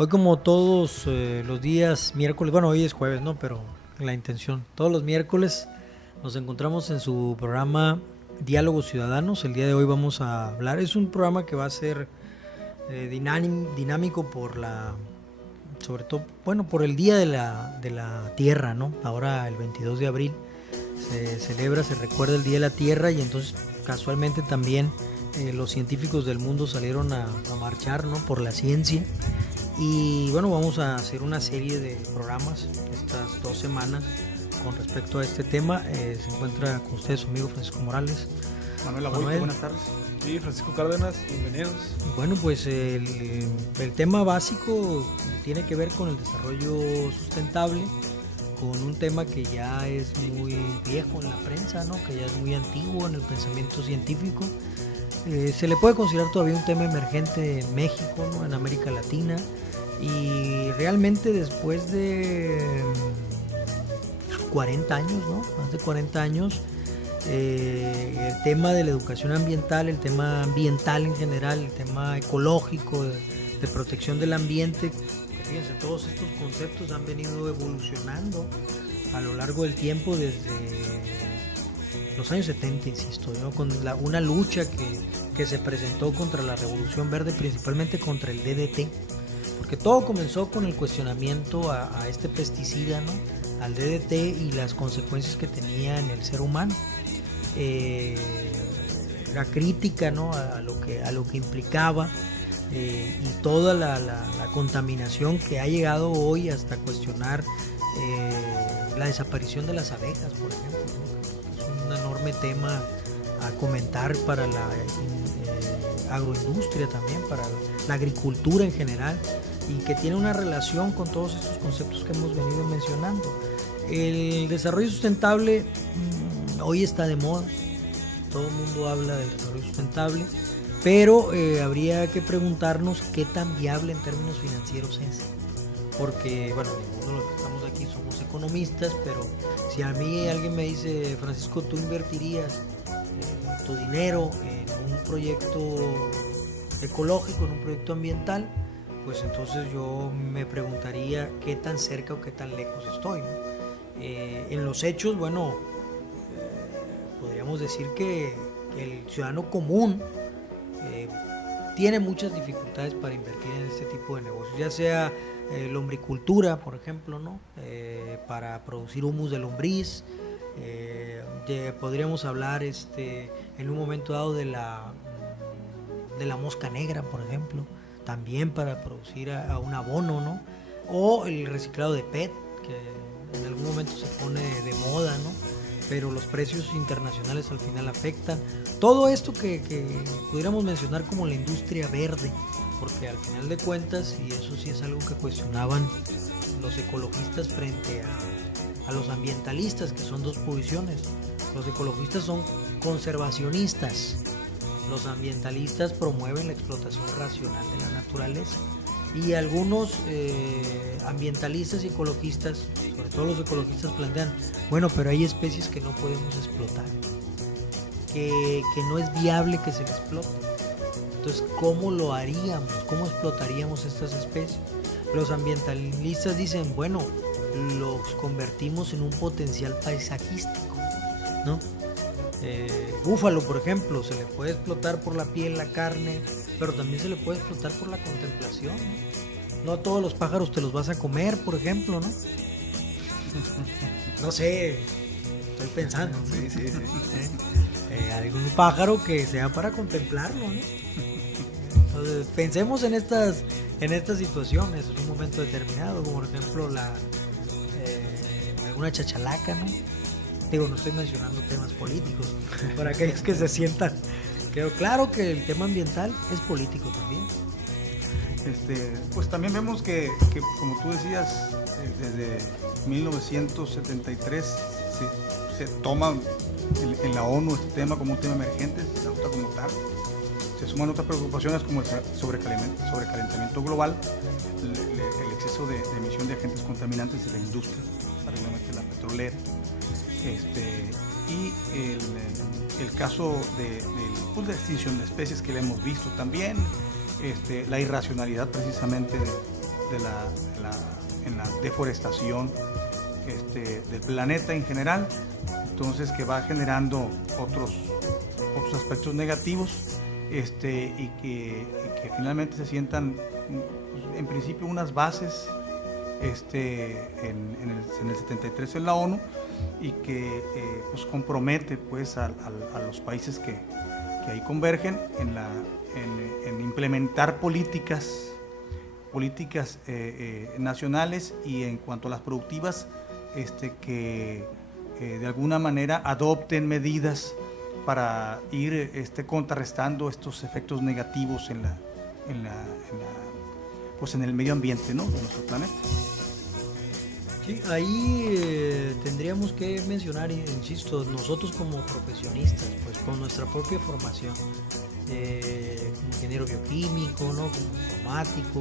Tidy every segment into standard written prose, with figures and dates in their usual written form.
Hoy como todos los días, miércoles, bueno, hoy es jueves, ¿no? Pero la intención, todos los miércoles nos encontramos en su programa Diálogos Ciudadanos. El día de hoy vamos a hablar, es un programa que va a ser dinámico por sobre todo, bueno, por el Día de la Tierra, ¿no? Ahora el 22 de abril se celebra, se recuerda el Día de la Tierra y entonces casualmente también los científicos del mundo salieron a marchar, ¿no? Por la ciencia. Y bueno, vamos a hacer una serie de programas estas 2 semanas con respecto a este tema. Se encuentra con ustedes su amigo Francisco Morales. Manuel Abuito, buenas tardes. Sí, Francisco Cárdenas, bienvenidos. Bueno, pues el tema básico tiene que ver con el desarrollo sustentable, con un tema que ya es muy viejo en la prensa, ¿no? Que ya es muy antiguo en el pensamiento científico. Se le puede considerar todavía un tema emergente en México, ¿no? En América Latina, y realmente después de 40 años, ¿no? Más de 40 años, el tema de la educación ambiental, el tema ambiental en general, el tema ecológico, de protección del ambiente, fíjense, todos estos conceptos han venido evolucionando a lo largo del tiempo desde los años 70, insisto, ¿no? Con una lucha que se presentó contra la Revolución Verde, principalmente contra el DDT, porque todo comenzó con el cuestionamiento a este pesticida, ¿no? Al DDT y las consecuencias que tenía en el ser humano. La crítica, ¿no? a lo que implicaba, y toda la contaminación que ha llegado hoy hasta cuestionar la desaparición de las abejas, por ejemplo, ¿no? Es un enorme tema a comentar para la agroindustria también, para la agricultura en general, y que tiene una relación con todos estos conceptos que hemos venido mencionando. El desarrollo sustentable hoy está de moda, todo el mundo habla del desarrollo sustentable, pero habría que preguntarnos qué tan viable en términos financieros es, porque bueno, ninguno de los que estamos aquí somos economistas, pero si a mí alguien me dice, Francisco, ¿tú invertirías tu dinero en un proyecto ecológico, en un proyecto ambiental? Pues entonces yo me preguntaría qué tan cerca o qué tan lejos estoy, ¿no? En los hechos, bueno, podríamos decir que el ciudadano común tiene muchas dificultades para invertir en este tipo de negocios, ya sea lombricultura, por ejemplo, ¿no? Para producir humus de lombriz. Podríamos hablar en un momento dado de la mosca negra, por ejemplo, también para producir a un abono, ¿no? O el reciclado de PET, que en algún momento se pone de moda, ¿no? Pero los precios internacionales al final afectan. Todo esto que pudiéramos mencionar como la industria verde, porque al final de cuentas, y eso sí es algo que cuestionaban los ecologistas frente a los ambientalistas, que son dos posiciones. Los ecologistas son conservacionistas, los ambientalistas promueven la explotación racional de la naturaleza, y algunos ambientalistas y ecologistas, sobre todo los ecologistas, plantean, bueno, pero hay especies que no podemos explotar, que no es viable que se explote. Entonces, ¿cómo lo haríamos? ¿Cómo explotaríamos estas especies? Los ambientalistas dicen, bueno, los convertimos en un potencial paisajístico, ¿no? Búfalo, por ejemplo, se le puede explotar por la piel, la carne, pero también se le puede explotar por la contemplación, ¿no? No a todos los pájaros te los vas a comer, por ejemplo, ¿no? No sé, estoy pensando, ¿no? Sí. Algún pájaro que sea para contemplarlo, ¿no? Entonces, pensemos en estas situaciones en un momento determinado, como por ejemplo alguna chachalaca, ¿no? Digo, no estoy mencionando temas políticos, para aquellos que se sientan. Pero claro que el tema ambiental es político también. Pues también vemos que como tú decías, desde 1973 se toma en la ONU este tema como un tema emergente, se adopta como tal. Se suman otras preocupaciones como el sobrecalentamiento global, el exceso de emisión de agentes contaminantes de la industria, particularmente la petrolera, y el caso de extinción de especies que le hemos visto también, la irracionalidad precisamente en la deforestación del planeta en general, entonces que va generando otros aspectos negativos, y que finalmente se sientan en principio unas bases en el 73 en la ONU, y que pues compromete pues a los países que ahí convergen en implementar políticas nacionales, y en cuanto a las productivas, que de alguna manera adopten medidas para ir contrarrestando estos efectos negativos en el medio ambiente, ¿no?, de nuestro planeta. Sí, ahí tendríamos que mencionar, insisto, nosotros como profesionistas, pues con nuestra propia formación, como ingeniero bioquímico, ¿no?, como informático,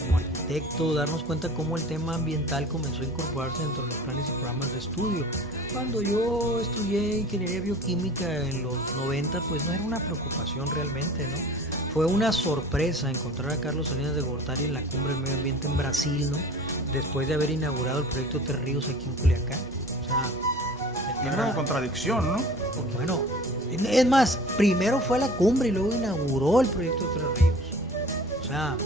como arquitecto, darnos cuenta cómo el tema ambiental comenzó a incorporarse dentro de los planes y programas de estudio. Cuando yo estudié ingeniería bioquímica en los 90, pues no era una preocupación realmente, ¿no? Fue una sorpresa encontrar a Carlos Salinas de Gortari en la Cumbre del Medio Ambiente en Brasil, ¿no?, después de haber inaugurado el proyecto Tres Ríos aquí en Culiacán. O sea, Una gran contradicción, ¿no? porque, bueno, es más, primero fue a la cumbre y luego inauguró el proyecto Tres Ríos. O sea,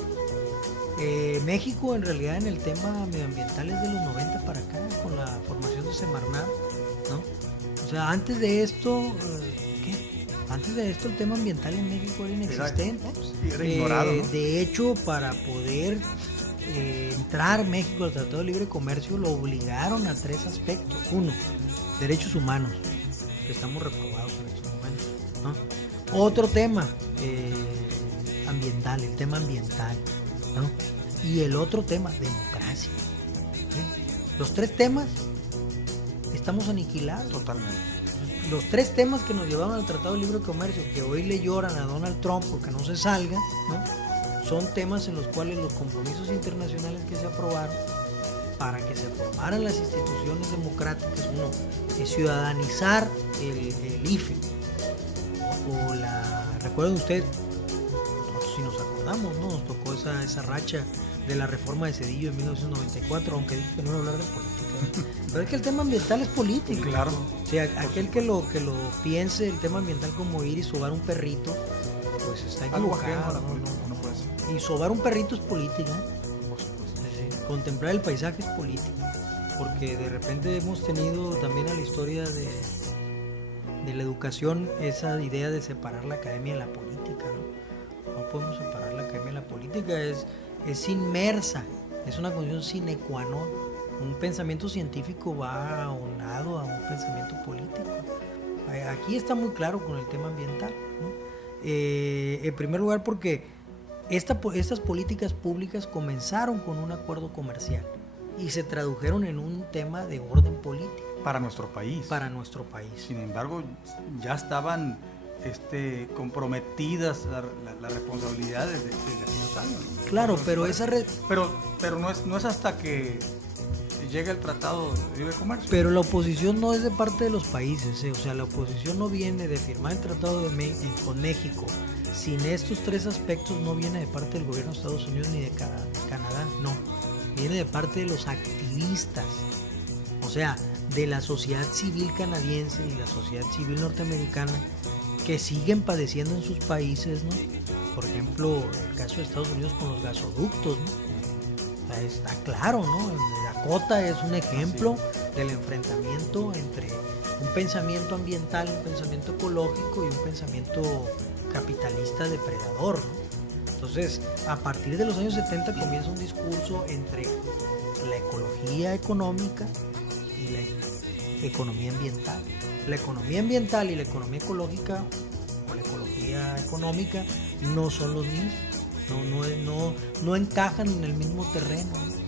México en realidad en el tema medioambiental es de los 90 para acá, con la formación de Semarnat, ¿no? O sea, antes de esto, Antes de esto el tema ambiental en México era inexistente. Era ignorado, ¿no? De hecho, para poder entrar México al Tratado de Libre Comercio lo obligaron a 3 aspectos. 1, derechos humanos, que estamos reprobados en estos momentos, ¿no? Otro tema ambiental, el tema ambiental, ¿no? Y el otro tema, democracia, ¿sí? Los 3 temas estamos aniquilados. Totalmente. Los 3 temas que nos llevaron al Tratado de Libre Comercio, que hoy le lloran a Donald Trump porque no se salga, ¿no?, son temas en los cuales los compromisos internacionales que se aprobaron para que se formaran las instituciones democráticas, uno, es ciudadanizar el IFE, o recuerden ustedes, nosotros si nos acordamos, ¿no?, nos tocó esa racha de la reforma de Zedillo en 1994, aunque dije que no iba a hablar de política, pero es que el tema ambiental es político. Claro. O sea, aquel que lo piense el tema ambiental como ir y sobar un perrito, pues está equivocado. No puede ser. Y sobar un perrito es política. Por supuesto. Contemplar el paisaje es política, porque de repente hemos tenido también a la historia de la educación esa idea de separar la academia de la política, ¿no? No podemos separar la academia de la política, es inmersa, es una condición sine qua non. Un pensamiento científico va aunado a un pensamiento político. Aquí está muy claro con el tema ambiental, ¿no? En primer lugar porque estas políticas públicas comenzaron con un acuerdo comercial y se tradujeron en un tema de orden político. Para nuestro país. Para nuestro país. Sin embargo, ya estaban comprometidas las responsabilidades de aquellos años, ¿no? Claro, entonces, pero no es hasta que llega el Tratado de Libre Comercio. Pero la oposición no es de parte de los países, o sea, la oposición no viene de firmar el Tratado con México. Sin estos 3 aspectos no viene de parte del gobierno de Estados Unidos ni de Canadá, no. Viene de parte de los activistas, o sea, de la sociedad civil canadiense y la sociedad civil norteamericana, que siguen padeciendo en sus países, ¿no? Por ejemplo, el caso de Estados Unidos con los gasoductos, ¿no? O sea, está claro, ¿no? En Dakota es un ejemplo del enfrentamiento entre un pensamiento ambiental, un pensamiento ecológico y un pensamiento capitalista depredador, ¿no? Entonces, a partir de los años 70 comienza un discurso entre la ecología económica y la economía ambiental. La economía ambiental y la economía ecológica o la ecología económica no son los mismos, no encajan en el mismo terreno, ¿no?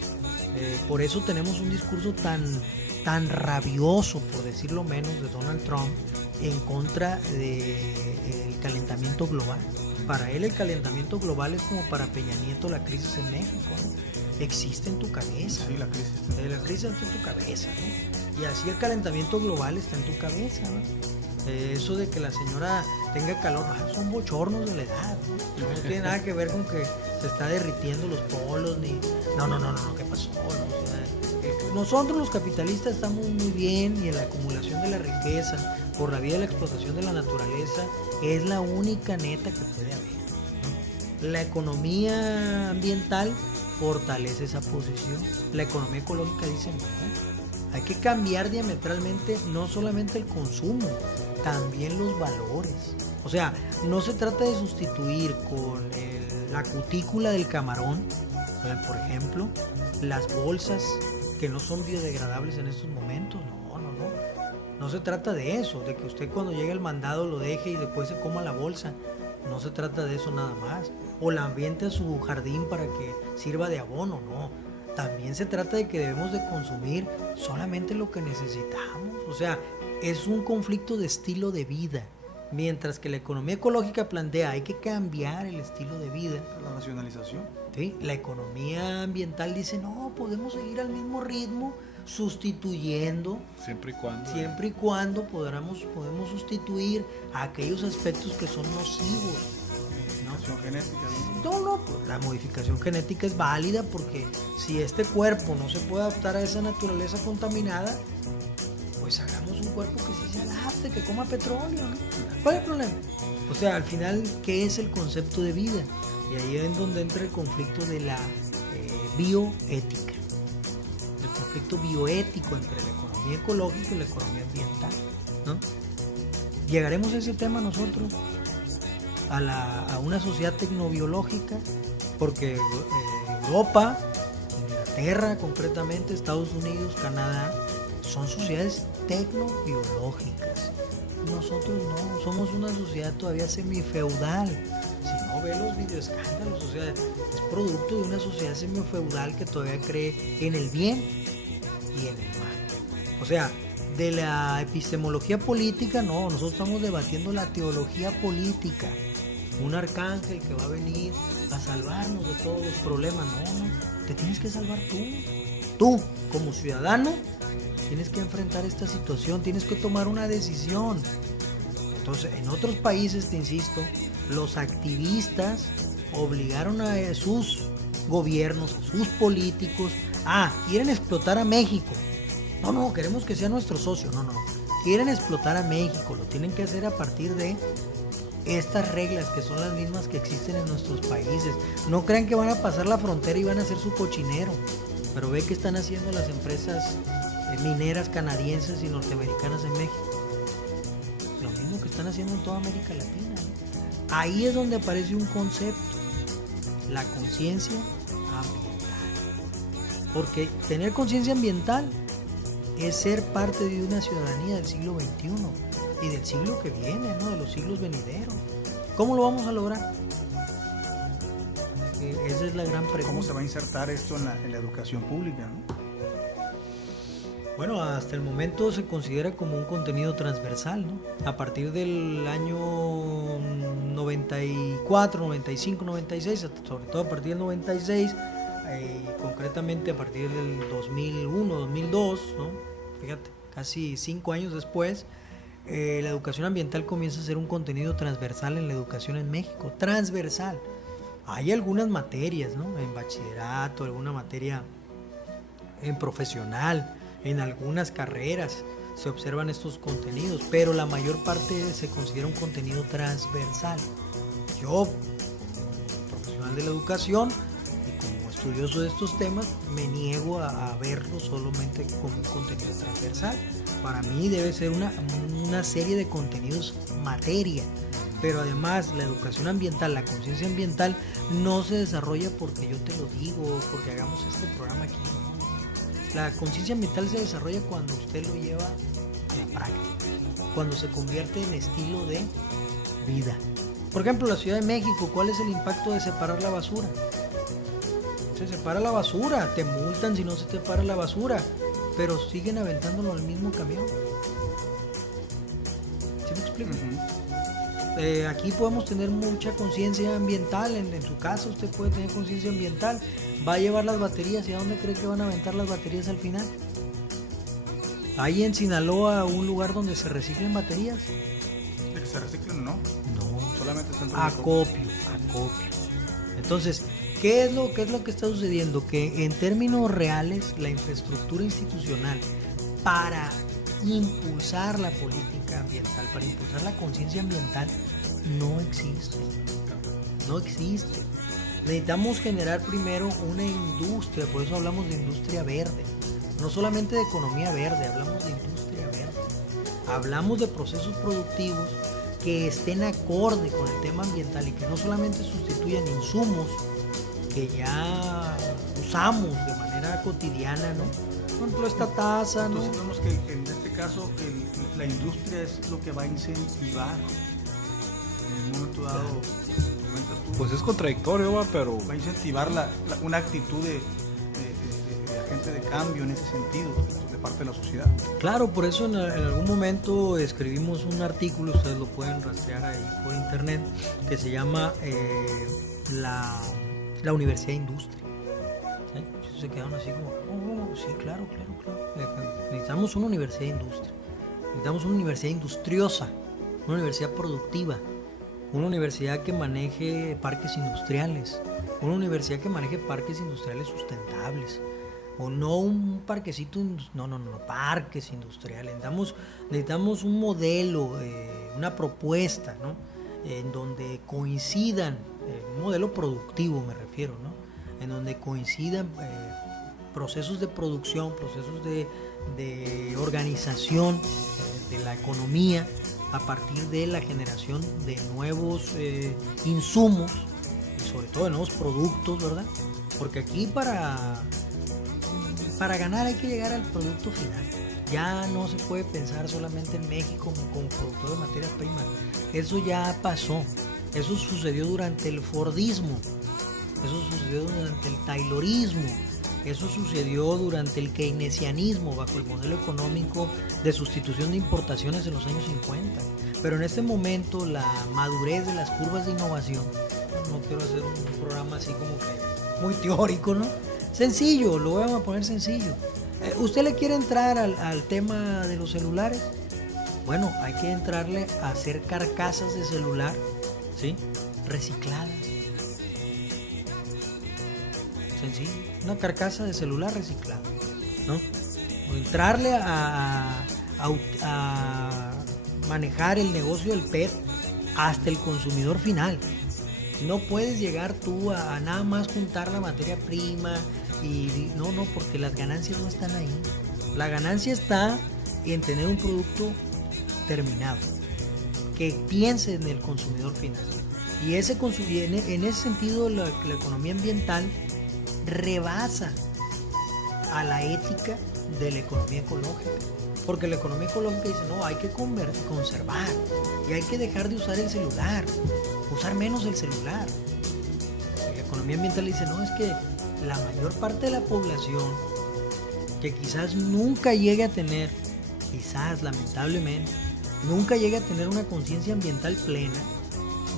Por eso tenemos un discurso tan rabioso, por decirlo menos, de Donald Trump en contra del calentamiento global. Para él el calentamiento global es como para Peña Nieto la crisis en México, ¿no? Existe en tu cabeza. Sí, la crisis. La crisis está en tu cabeza, ¿no? Y así el calentamiento global está en tu cabeza, ¿no? Eso de que la señora tenga calor, son bochornos de la edad, ¿no? No tiene nada que ver con que se está derritiendo los polos, ni... No, ¿qué pasó? No, o sea, nosotros los capitalistas estamos muy bien y en la acumulación de la riqueza por la vía de la explotación de la naturaleza es la única neta que puede haber, ¿no? La economía ambiental fortalece esa posición. La economía ecológica dice no, hay que cambiar diametralmente no solamente el consumo, también los valores. O sea, no se trata de sustituir con la cutícula del camarón, por ejemplo, las bolsas que no son biodegradables en estos momentos. No se trata de eso, de que usted cuando llegue el mandado lo deje y después se coma la bolsa. No se trata de eso nada más. O la ambiente a su jardín para que sirva de abono, no. También se trata de que debemos de consumir solamente lo que necesitamos. O sea, es un conflicto de estilo de vida. Mientras que la economía ecológica plantea hay que cambiar el estilo de vida. La racionalización. ¿Sí? La economía ambiental dice no, podemos seguir al mismo ritmo, sustituyendo siempre y cuando podemos sustituir a aquellos aspectos que son nocivos, ¿no? Genética, no, pues la modificación genética es válida porque si este cuerpo no se puede adaptar a esa naturaleza contaminada, pues hagamos un cuerpo que sí se adapte, que coma petróleo, ¿no? ¿Cuál es el problema? O sea, al final, ¿qué es el concepto de vida? Y ahí es donde entra el conflicto de la bioética. El conflicto bioético entre la economía ecológica y la economía ambiental, ¿no? ¿Llegaremos a ese tema nosotros? A una sociedad tecnobiológica, porque Europa, Inglaterra concretamente, Estados Unidos, Canadá, son sociedades tecnobiológicas. Nosotros no, somos una sociedad todavía semifeudal. Si no ve los videoescándalos, o sea, es producto de una sociedad semifeudal que todavía cree en el bien y en el mal. O sea, de la epistemología política, no, nosotros estamos debatiendo la teología política. Un arcángel que va a venir a salvarnos de todos los problemas. No, te tienes que salvar tú. Tú, como ciudadano, tienes que enfrentar esta situación, tienes que tomar una decisión. Entonces, en otros países, te insisto, los activistas obligaron a sus gobiernos, a sus políticos, quieren explotar a México. No, queremos que sea nuestro socio. No, quieren explotar a México, lo tienen que hacer a partir de estas reglas que son las mismas que existen en nuestros países. No crean que van a pasar la frontera y van a hacer su cochinero, pero ve que están haciendo las empresas mineras canadienses y norteamericanas en México. Lo mismo que están haciendo en toda América Latina, ¿no? Ahí es donde aparece un concepto, la conciencia ambiental. Porque tener conciencia ambiental es ser parte de una ciudadanía del siglo XXI y del siglo que viene, ¿no? De los siglos venideros. ¿Cómo lo vamos a lograr? Esa es la gran pregunta. ¿Cómo se va a insertar esto en la educación pública, ¿no? Bueno, hasta el momento se considera como un contenido transversal, ¿no? A partir del año 94, 95, 96, sobre todo a partir del 96, concretamente a partir del 2001, 2002, ¿no? Fíjate, casi 5 años después, la educación ambiental comienza a ser un contenido transversal en la educación en México. Transversal. Hay algunas materias, ¿no? En bachillerato, alguna materia en profesional, en algunas carreras se observan estos contenidos, pero la mayor parte se considera un contenido transversal. Yo, profesional de la educación y como estudioso de estos temas, me niego a verlo solamente como un contenido transversal. Para mí debe ser una serie de contenidos materia, pero además la educación ambiental, la conciencia ambiental no se desarrolla porque yo te lo digo, porque hagamos este programa aquí, ¿no? La conciencia ambiental se desarrolla cuando usted lo lleva a la práctica, cuando se convierte en estilo de vida. Por ejemplo, la Ciudad de México, ¿cuál es el impacto de separar la basura? Se separa la basura, te multan si no se separa la basura, pero siguen aventándolo al mismo camión. ¿Sí me explico? Aquí podemos tener mucha conciencia ambiental, en su casa usted puede tener conciencia ambiental, va a llevar las baterías, ¿y a dónde cree que van a aventar las baterías al final? ¿Hay en Sinaloa un lugar donde se reciclen baterías? ¿De que se reciclen? No. No. Solamente centros de Acopio. Entonces, ¿qué es lo que está sucediendo? Que en términos reales, la infraestructura institucional para impulsar la política ambiental, para impulsar la conciencia ambiental, no existe. No existe. Necesitamos generar primero una industria, por eso hablamos de industria verde. No solamente de economía verde, hablamos de industria verde. Hablamos de procesos productivos que estén acorde con el tema ambiental y que no solamente sustituyan insumos que ya usamos de manera cotidiana, ¿no? Por ejemplo, esta taza, ¿no? Entonces vemos que en este caso la industria es lo que va a incentivar en un momento dado, comentas tú, Pues es contradictorio, va, pero va a incentivar una actitud de agente de cambio en ese sentido de parte de la sociedad. Claro, por eso en algún momento escribimos un artículo, ustedes lo pueden rastrear ahí por internet, que se llama la Universidad de Industria. ¿Sí? Se quedaron así como, sí, claro. Necesitamos una universidad de industria, necesitamos una universidad industriosa, una universidad productiva, una universidad que maneje parques industriales, una universidad que maneje parques industriales sustentables. O no un parquecito, parques industriales. Necesitamos un modelo, una propuesta, ¿no? En donde coincidan, un modelo productivo me refiero, ¿no? En donde coincidan procesos de producción, procesos de organización de la economía a partir de la generación de nuevos insumos y sobre todo de nuevos productos, ¿verdad? Porque aquí para ganar hay que llegar al producto final. Ya no se puede pensar solamente en México como productor de materias primas. Eso ya pasó. Eso sucedió durante el Fordismo. Eso sucedió durante el Taylorismo. Eso sucedió durante el keynesianismo bajo el modelo económico de sustitución de importaciones en los años 50. Pero en este momento la madurez de las curvas de innovación, no quiero hacer un programa así como que muy teórico, ¿no? Sencillo, lo vamos a poner sencillo. ¿Usted le quiere entrar al tema de los celulares? Bueno, hay que entrarle a hacer carcasas de celular, ¿sí? Recicladas. Sencillo, una carcasa de celular reciclada, ¿no? O entrarle a manejar el negocio del PET hasta el consumidor final. No puedes llegar tú a nada más juntar la materia prima y no, porque las ganancias no están ahí. La ganancia está en tener un producto terminado que piense en el consumidor final. Y en ese sentido la economía ambiental rebasa a la ética de la economía ecológica. Porque la economía ecológica dice, no, hay que conservar y hay que dejar de usar el celular, usar menos el celular. Y la economía ambiental dice, no, es que la mayor parte de la población que quizás nunca llegue a tener, quizás lamentablemente, nunca llegue a tener una conciencia ambiental plena,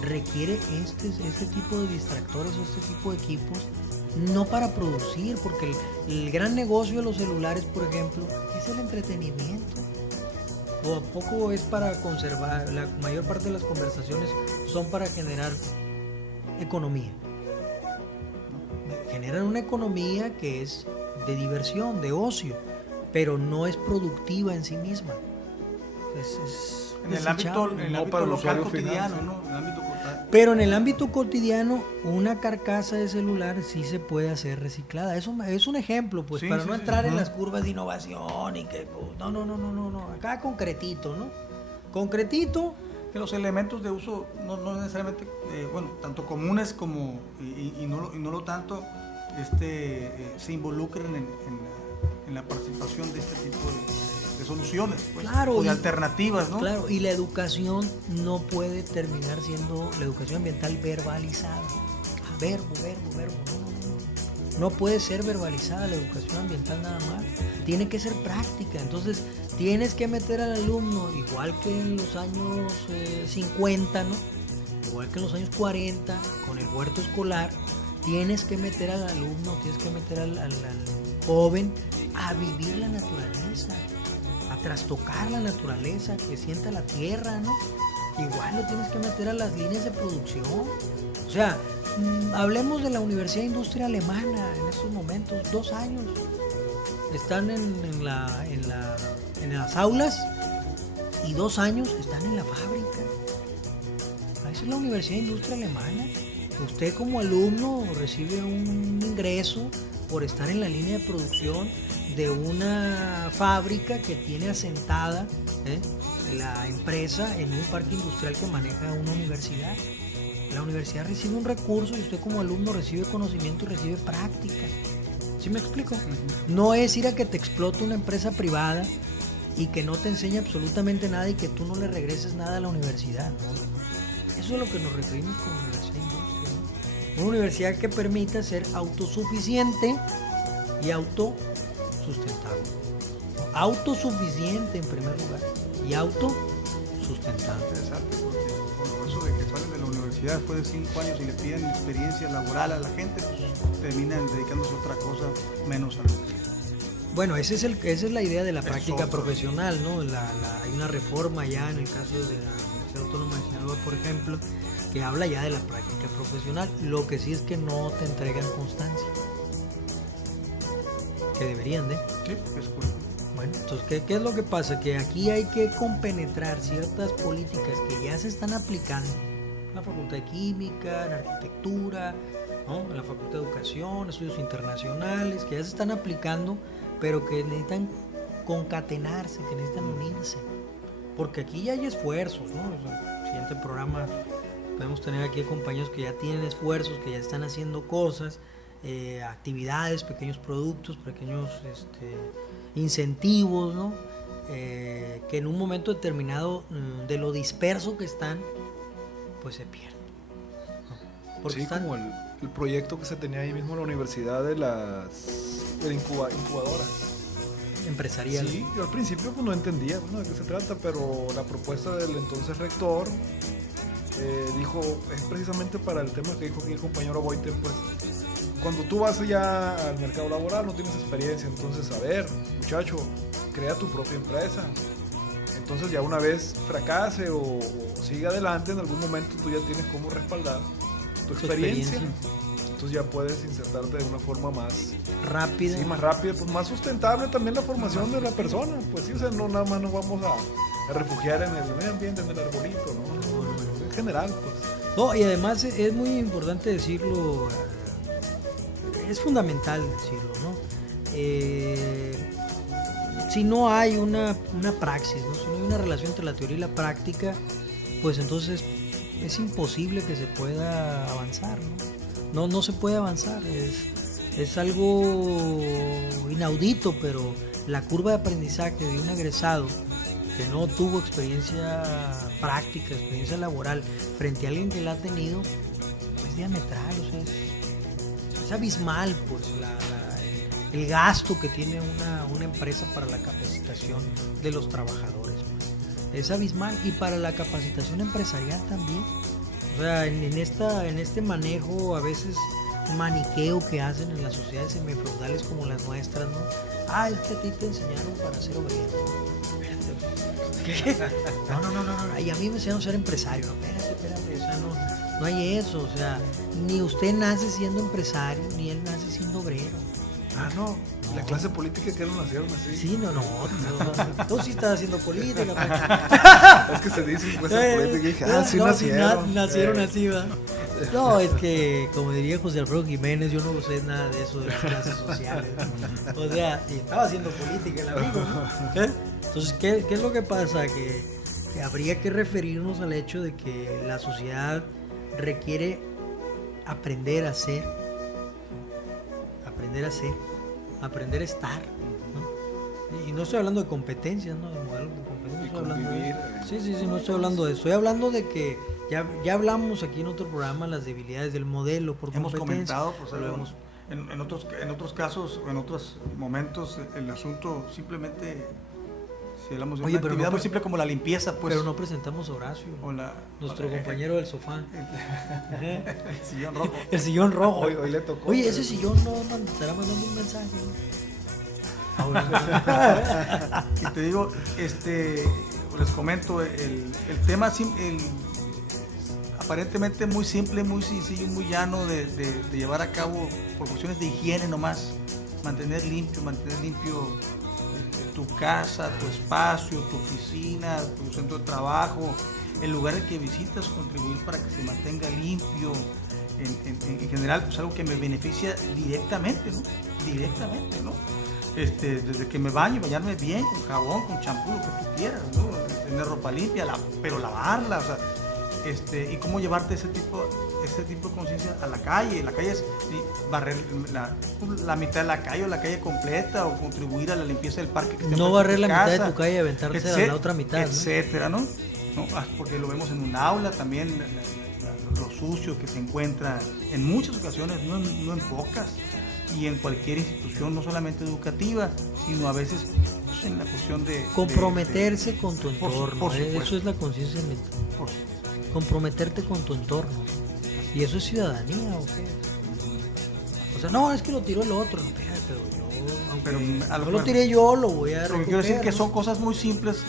requiere este tipo de distractores o este tipo de equipos, no para producir, porque el gran negocio de los celulares, por ejemplo, es el entretenimiento. O a poco es para conservar, la mayor parte de las conversaciones son para generar economía. Generan una economía que es de diversión, de ocio, pero no es productiva en sí misma. En el ámbito local cotidiano, ¿no? En el ámbito Pero en el ámbito cotidiano, una carcasa de celular sí se puede hacer reciclada. Eso es un ejemplo, pues, para no entrar en las curvas de innovación y que, pues, no. Acá concretito, ¿no? Concretito. Que los elementos de uso no necesariamente, tanto comunes como y no lo tanto, se involucren en la participación de este tipo de soluciones, pues, claro, o de alternativas, ¿no? Claro, y la educación no puede terminar siendo la educación ambiental verbalizada. Verbo, no puede ser verbalizada la educación ambiental nada más. Tiene que ser práctica. Entonces, tienes que meter al alumno, igual que en los años 50, ¿no? Igual que en los años 40, con el huerto escolar, tienes que meter al alumno, tienes que meter al joven a vivir la naturaleza, a a trastocar la naturaleza, que sienta la tierra, ¿no? Igual lo tienes que meter a las líneas de producción. O sea, hablemos de la Universidad de Industria Alemana en estos momentos, 2 años. Están en las aulas y 2 años están en la fábrica. Esa es la Universidad de Industria Alemana. Usted como alumno recibe un ingreso por estar en la línea de producción de una fábrica que tiene asentada la empresa en un parque industrial que maneja una universidad. La universidad recibe un recurso y usted como alumno recibe conocimiento y recibe práctica. ¿Sí me explico? No es ir a que te explote una empresa privada y que no te enseñe absolutamente nada y que tú no le regreses nada a la universidad. No. Eso es lo que nos referimos con Universidad de Industria, ¿no? Una universidad que permita ser autosuficiente y autosustentable. Autosuficiente en primer lugar y autosustentable. Interesante, porque con eso de que salen de la universidad después de 5 años y le piden experiencia laboral a la gente, pues terminan dedicándose a otra cosa menos a lo que... Bueno, esa es la idea de la práctica profesional, ¿no? Hay una reforma ya en el caso de la Universidad Autónoma de Sinaloa, por ejemplo, que habla ya de la práctica profesional. Lo que sí es que no te entregan constancia. Que deberían de. Sí, es correcto. Bueno, entonces, ¿qué es lo que pasa? Que aquí hay que compenetrar ciertas políticas que ya se están aplicando en la Facultad de Química, en Arquitectura, ¿no? En la Facultad de Educación, Estudios Internacionales, que ya se están aplicando, pero que necesitan concatenarse, que necesitan unirse. Porque aquí ya hay esfuerzos, ¿no? O sea, en el siguiente programa podemos tener aquí compañeros que ya tienen esfuerzos, que ya están haciendo cosas, actividades, pequeños productos, pequeños incentivos, ¿no? Que en un momento determinado de lo disperso que están, pues se pierden, ¿no? Porque sí, están... como el proyecto que se tenía ahí mismo en la universidad de las incubadoras empresariales. Sí, yo al principio pues no entendía, bueno, de qué se trata, pero la propuesta del entonces rector dijo, es precisamente para el tema que dijo aquí el compañero Boite, pues cuando tú vas ya al mercado laboral no tienes experiencia, entonces a ver, muchacho, crea tu propia empresa. Entonces ya una vez fracase o siga adelante, en algún momento tú ya tienes cómo respaldar tu experiencia. Entonces ya puedes insertarte de una forma más rápida. Sí, más rápida, pues más sustentable también la formación de la persona. Pues sí, o sea, no nada más nos vamos a refugiar en el medio ambiente, en el arbolito, ¿no? En general, pues. No, y además es muy importante decirlo, es fundamental decirlo, ¿no? Si no hay una praxis, ¿no? Si no hay una relación entre la teoría y la práctica, pues entonces es imposible que se pueda avanzar, ¿no? No se puede avanzar, es algo inaudito, pero la curva de aprendizaje de un egresado que no tuvo experiencia práctica, experiencia laboral, frente a alguien que la ha tenido, es diametral, o sea, es abismal, pues, el gasto que tiene una empresa para la capacitación de los trabajadores, pues, es abismal, y para la capacitación empresarial también. O sea, en este manejo a veces maniqueo que hacen en las sociedades semifeudales como las nuestras, ¿no? Es que a ti te enseñaron para ser obrero. Espérate, ¿qué? No. Y a mí me enseñaron a ser empresario. No, espérate, o sea, no hay eso. O sea, ni usted nace siendo empresario, ni él nace siendo obrero. No. La clase política que no nacieron así. Sí, no. Tú sí estás haciendo política. Es que se dice clase política y dije, sí nacieron. Nacieron así, ¿va? No, es que, como diría José Alfredo Jiménez, yo no sé nada de eso de las clases sociales, ¿no? O sea, estaba haciendo política el amigo, ¿no? Entonces, ¿qué es lo que pasa? Que habría que referirnos al hecho de que la sociedad requiere aprender a ser, aprender a estar, ¿no? Y no estoy hablando de competencias, ¿no? De modelo de competencia, estoy hablando de... Sí, no estoy hablando de eso. Estoy hablando de que ya hablamos aquí en otro programa las debilidades del modelo por competencia. Hemos comentado, pues, en otros casos, en otros momentos, el asunto simplemente, si hablamos de una actividad muy simple como la limpieza, pues... Pero no presentamos a Horacio, nuestro compañero del sofá. El sillón rojo. El sillón rojo. Hoy le tocó. Oye, ese sillón no estará mandando un mensaje, ¿no? Y te digo, les comento, el tema aparentemente muy simple, muy sencillo, muy llano de llevar a cabo por cuestiones de higiene nomás, mantener limpio tu casa, tu espacio, tu oficina, tu centro de trabajo, el lugar al que visitas, contribuir para que se mantenga limpio. En general, pues algo que me beneficia directamente, ¿no? Directamente, ¿no? Desde que me baño, bañarme bien, con jabón, con champú, lo que tú quieras, ¿no? Tener ropa limpia, pero lavarla, o sea, y cómo llevarte ese tipo de conciencia a la calle. La calle es barrer la mitad de la calle o la calle completa, o contribuir a la limpieza del parque que esté no barrer la mitad de tu calle y aventarse a la otra mitad, etcétera, ¿no? Porque lo vemos en un aula también, lo sucio que se encuentra en muchas ocasiones, no en pocas, y en cualquier institución, no solamente educativa, sino a veces pues, en la cuestión de comprometerse con tu entorno. Por eso es la conciencia ambiental. Comprometerte con tu entorno. ¿Y eso es ciudadanía o qué? O sea, no, es que lo tiró el otro. No, pero no lo tiré yo, lo voy a recuperar. Lo que quiero decir que son cosas muy simples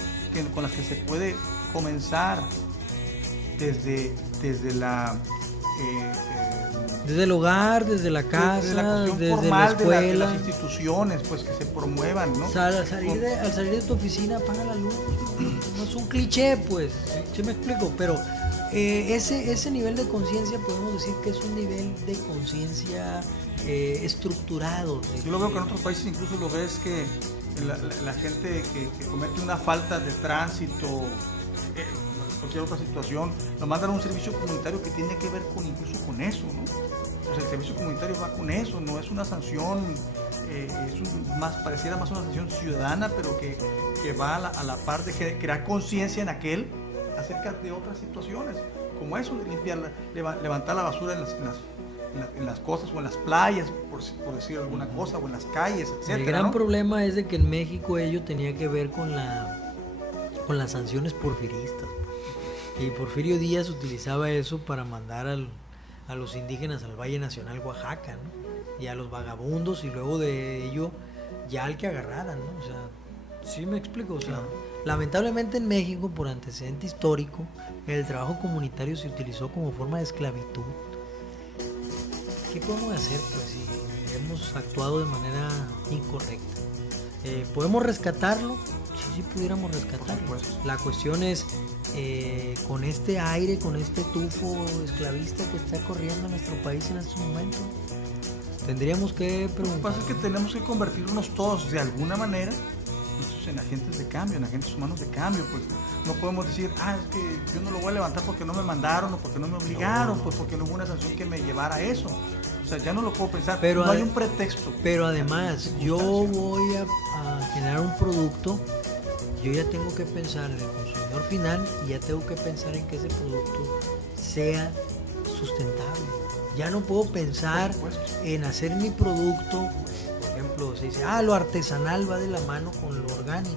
con las que se puede comenzar desde el hogar, desde la casa, desde la escuela, de las instituciones, pues que se promuevan, ¿no? Al salir de tu oficina, apaga la luz. No es un cliché, pues, ¿sí me explico? Pero ese nivel de conciencia podemos decir que es un nivel de conciencia estructurado. Yo lo veo que en otros países incluso lo ves que la gente que comete una falta de tránsito, cualquier otra situación, lo mandan a un servicio comunitario que tiene que ver incluso con eso, ¿no? O sea, el servicio comunitario va con eso, no es una sanción, pareciera más una sanción ciudadana, pero que va a la par de crear conciencia en aquel acerca de otras situaciones, como eso, de limpiar, levantar la basura en las costas o en las playas, por decir alguna cosa, o en las calles, etc. El gran problema es de que en México ello tenía que ver con las sanciones porfiristas. Y Porfirio Díaz utilizaba eso para mandar a los indígenas al Valle Nacional Oaxaca, ¿no? Y a los vagabundos, y luego de ello ya al que agarraran, ¿no? O sea, ¿sí me explico? O sea, lamentablemente en México, por antecedente histórico, el trabajo comunitario se utilizó como forma de esclavitud. ¿Qué podemos hacer, pues, si hemos actuado de manera incorrecta? ¿Podemos rescatarlo? Sí pudiéramos rescatarlo. La cuestión es, con este aire, con este tufo esclavista que está corriendo en nuestro país en estos momentos, tendríamos que preguntar. Lo que pasa es que tenemos que convertirnos todos de alguna manera en agentes de cambio, en agentes humanos de cambio. Pues no podemos decir, es que yo no lo voy a levantar porque no me mandaron o porque no me obligaron, pues porque no hubo una sanción que me llevara a eso. O sea, ya no lo puedo pensar, pero no hay un pretexto. Pero además, yo voy a generar un producto, yo ya tengo que pensar en el consumidor final y ya tengo que pensar en que ese producto sea sustentable. Ya no puedo pensar en hacer mi producto, por ejemplo, se dice, lo artesanal va de la mano con lo orgánico.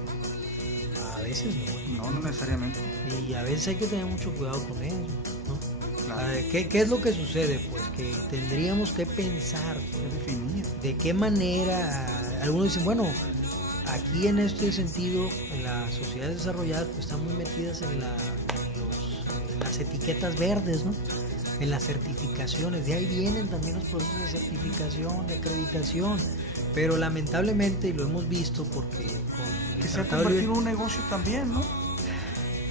A veces no. No necesariamente. Y a veces hay que tener mucho cuidado con eso, ¿no? Claro. ¿Qué es lo que sucede? Pues que tendríamos que pensar, definir de qué manera. Algunos dicen, bueno, aquí en este sentido, en las sociedades desarrolladas pues están muy metidas en las etiquetas verdes, ¿no? En las certificaciones, de ahí vienen también los procesos de certificación, de acreditación, pero lamentablemente, y lo hemos visto porque que se ha convertido en un negocio también, ¿no?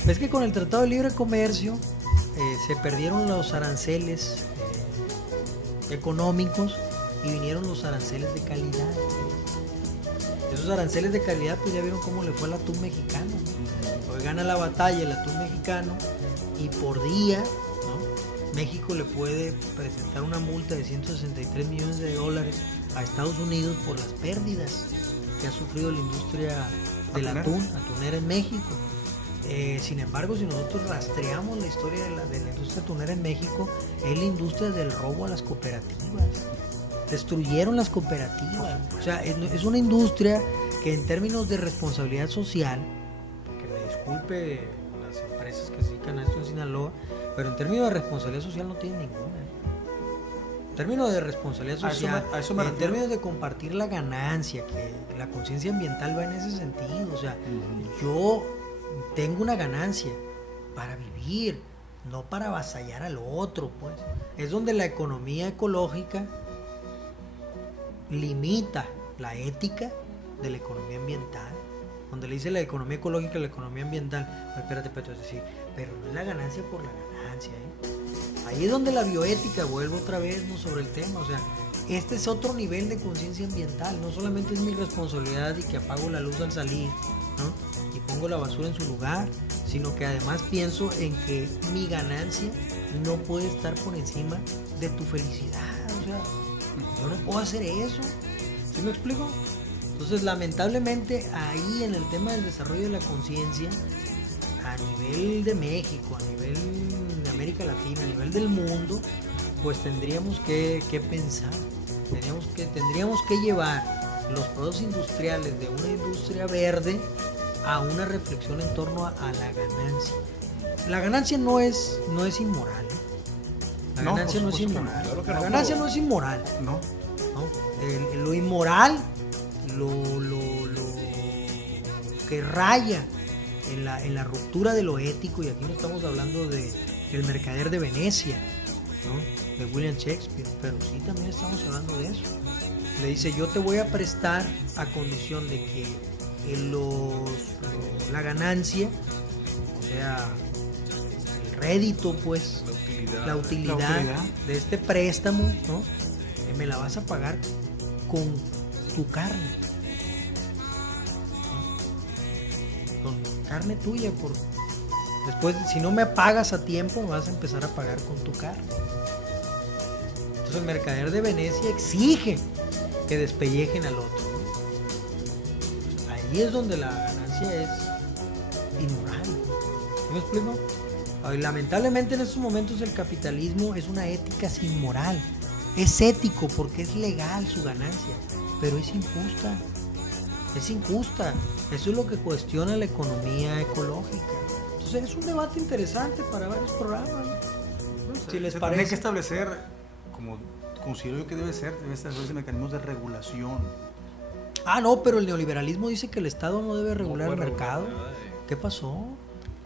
Es que con el Tratado de Libre Comercio se perdieron los aranceles económicos y vinieron los aranceles de calidad. Esos aranceles de calidad, pues ya vieron cómo le fue al atún mexicano, ¿no? Hoy gana la batalla el atún mexicano y por día, ¿no? México le puede presentar una multa de 163 millones de dólares a Estados Unidos por las pérdidas que ha sufrido la industria del atunera en México. Sin embargo, si nosotros rastreamos la historia de la industria atunera en México, es la industria del robo a las cooperativas. Destruyeron las cooperativas. O sea, es una industria que en términos de responsabilidad social, que me disculpe las empresas que se dedican a esto en Sinaloa, pero en términos de responsabilidad social no tienen ninguna. términos de responsabilidad A eso social, me- a eso me en refiero. términos de compartir la ganancia, que la conciencia ambiental va en ese sentido. O sea, yo tengo una ganancia para vivir, no para avasallar al otro, pues. Es donde la economía ecológica limita la ética de la economía ambiental. Donde le dice la economía ecológica a la economía ambiental, no, espérate, es decir, pero no es la ganancia por la ganancia, ¿eh? Ahí es donde la bioética, vuelvo otra vez, ¿no?, sobre el tema. O sea, este es otro nivel de conciencia ambiental. No solamente es mi responsabilidad y que apago la luz al salir, ¿no?, y pongo la basura en su lugar, sino que además pienso en que mi ganancia no puede estar por encima de tu felicidad. O sea, yo no puedo hacer eso. ¿Sí me explico? Entonces, lamentablemente, ahí en el tema del desarrollo de la conciencia, a nivel de México, a nivel de América Latina, a nivel del mundo, pues tendríamos que pensar, tendríamos que llevar los productos industriales de una industria verde a una reflexión en torno a la ganancia. La ganancia no es inmoral, ¿eh? La No, ganancia por no es supuesto que no. inmoral. Claro que La no, ganancia pero- no es inmoral, ¿No? ¿no? Lo inmoral, lo que raya en la ruptura de lo ético, y aquí no estamos hablando de El mercader de Venecia, ¿no?, de William Shakespeare, pero sí también estamos hablando de eso. Le dice, yo te voy a prestar a condición de que la ganancia, o sea, el rédito, pues, la utilidad de este préstamo, ¿no?, me la vas a pagar con tu carne, ¿no?, con carne tuya. Después, si no me pagas a tiempo, me vas a empezar a pagar con tu carne. Entonces el mercader de Venecia exige que despellejen al otro, ¿no? Ahí es donde la ganancia es inmoral. ¿Sí me explico? Lamentablemente en estos momentos el capitalismo es una ética sin moral. Es ético porque es legal su ganancia, pero es injusta. Es injusta. Eso es lo que cuestiona la economía ecológica. Entonces es un debate interesante para varios programas, ¿no? Si les Se parece. tiene que establecer, como considero yo que debe establecer mecanismos de regulación. Ah, no, pero el neoliberalismo dice que el Estado no debe regular No el puede mercado. regular nada, ¿Qué pasó?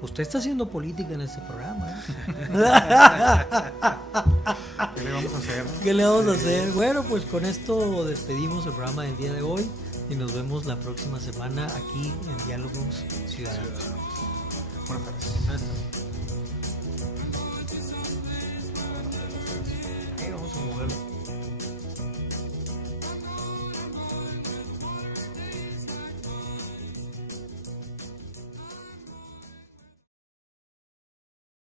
Usted está haciendo política en este programa, ¿eh? ¿Qué le vamos a hacer? ¿Qué le vamos a hacer? Bueno, pues con esto despedimos el programa del día de hoy y nos vemos la próxima semana aquí en Diálogos Ciudadanos. Buenas tardes.